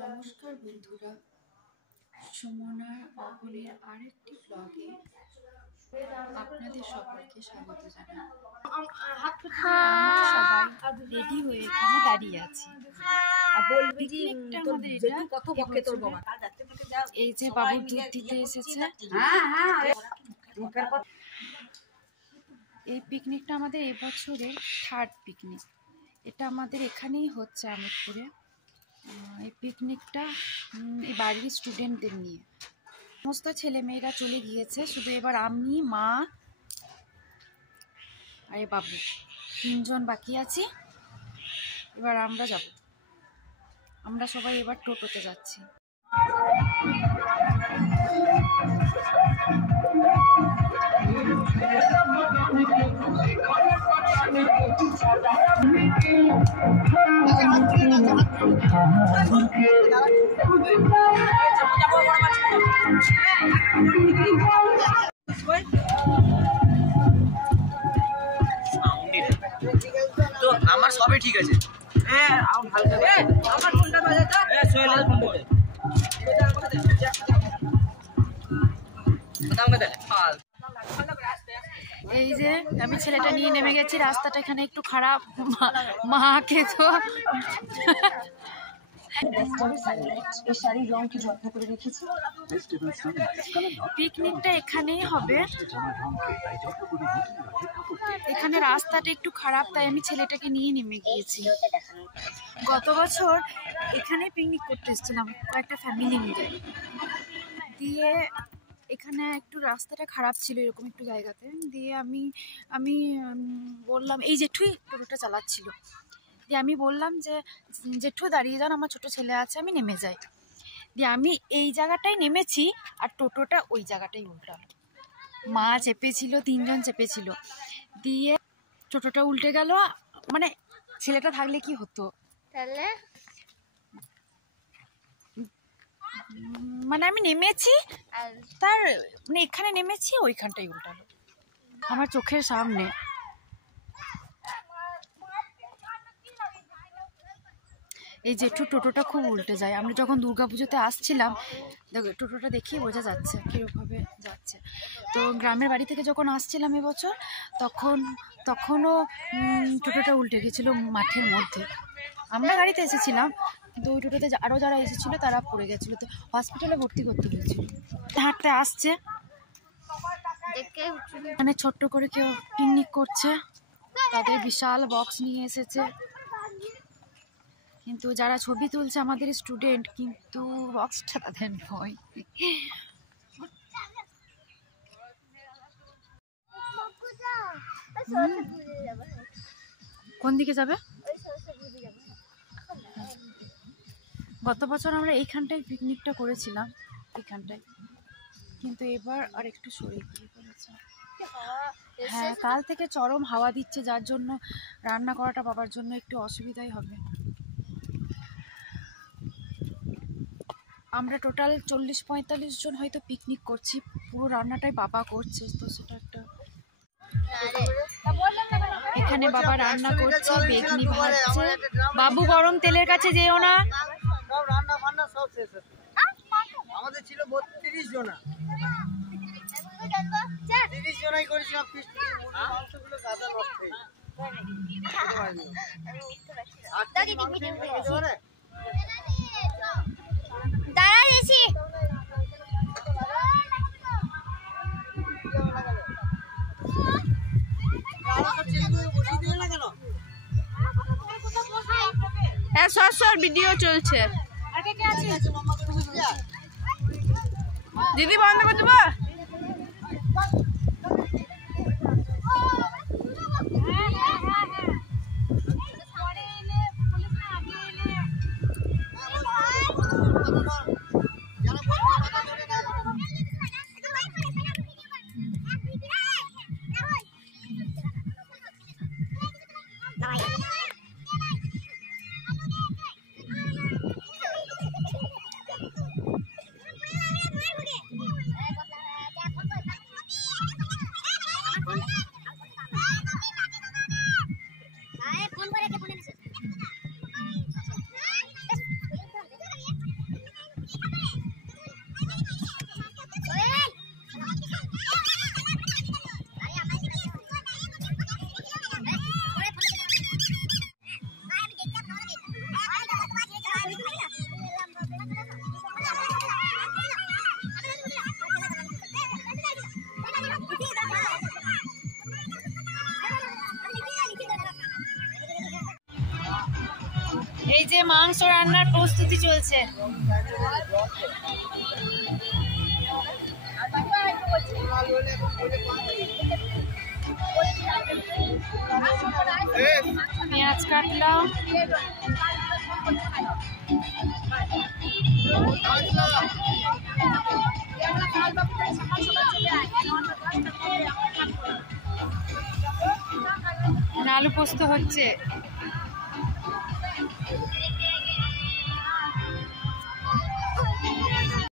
নমস্কার বন্ধুরা, সুমনার অবনের আরেকটি ব্লগে আপনাদের সকলকে স্বাগত জানাই। সবাই রেডি হয়ে এখানে দাঁড়িয়ে আছি। এই যে বাবু দুধ দিতে এসেছে। এই পিকনিকটা আমাদের এবছরের 3rd পিকনিক। এটা আমাদের এখানেই হচ্ছে আমিরপুরে। এই পিকনিকটা এই বাড়ির স্টুডেন্টদের নিয়ে। সমস্ত ছেলে মেয়েরা চলে গিয়েছে, শুধু এবার আমি, মা আর বাবু 3 জন বাকি আছি। এবার আমরা যাব, আমরা সবাই এবার টোটোতে যাচ্ছি। তো আমার সবই ঠিক আছে। আমার ফোনটা বাজাতো, সোহেলের ফোন করে এই যে আমি ছেলেটা নিয়ে নেমে গেছি। রাস্তাটা এখানে একটু খারাপ, মাকে তো পিকনিকটা এখানেই হবে। এখানে রাস্তাটা একটু খারাপ, তাই আমি ছেলেটাকে নিয়ে নেমে গিয়েছি। গত বছর এখানে পিকনিক করতে এসেছিলাম কয়েকটা ফ্যামিলি মিলে, দিয়ে এখানে একটু রাস্তাটা খারাপ ছিল এরকম একটু জায়গাতে। দিয়ে আমি বললাম, এই জেঠুই টোটোটা চালাচ্ছিল, দিয়ে আমি বললাম যে জেঠু দাঁড়িয়ে যান, আমার ছোট ছেলে আছে, আমি নেমে যাই। দিয়ে আমি এই জায়গাটাই নেমেছি আর টোটোটা ওই জায়গাটাই উল্টা। মা চেপেছিল, 3 জন চেপেছিল, দিয়ে টোটোটা উল্টে গেল। মানে ছেলেটা থাকলে কি হতো তাহলে, মানে আমি নেমেছি তার মানে এখানে নেমেছি, ওইখানটাই উল্টালো আমার চোখের সামনে। এই জেঠু টোটোটা খুব উল্টে যায়। আমরা যখন দুর্গাপুজোতে আসছিলাম, টোটোটা দেখেই বোঝা যাচ্ছে কীরকমভাবে যাচ্ছে। তো গ্রামের বাড়ি থেকে যখন আসছিলাম এবছর, তখনও টোটোটা উল্টে গেছিলো মাঠের মধ্যে। আমরা গাড়িতে এসেছিলাম, কিন্তু ওই টোটোতে আরও যারা এসেছিলো তারা পড়ে গেছিলো, তো হসপিটালে ভর্তি করতে হয়েছিল। হাঁটতে আসছে, মানে ছোট্ট করে কেউ পিকনিক করছে, তাদের বিশাল বক্স নিয়ে এসেছে। কিন্তু যারা ছবি তুলছে আমাদের স্টুডেন্ট, কিন্তু বক্সটা তাদের নয়। কোন দিকে যাবে? গত বছর আমরা এইখানটায় পিকনিকটা করেছিলাম, এইখানটায়, কিন্তু এবার আর একটু সরে গিয়ে করেছে। হ্যাঁ, কাল থেকে চরম হাওয়া দিচ্ছে, যার জন্য রান্না করাটা বাবার জন্য একটু অসুবিধাই হবে। আমরা টোটাল 40-45 জন হয়তো পিকনিক করছি, পুরো রান্নাটাই বাবা করছে। তো সেটা একটা, এখানে বাবা রান্না করছে, বেগনি ভাজছে। বাবু গরম তেলের কাছে যেও না। রান্না বান্না সব শেষ হচ্ছে। আমাদের ছিল 32 জন, 30 জনাই করেছিলাম ফিস্ট। মাংসগুলো গাদা নষ্ট হয়ে গেছে। দাঁড়া দিয়েছি। ভিডিও চলছে, দিদি বন্ধ করে দেবো। এই যে মাংস রান্নার প্রস্তুতি চলছে। পেঁয়াজ কাটলাম, আলু পোস্ত হচ্ছে।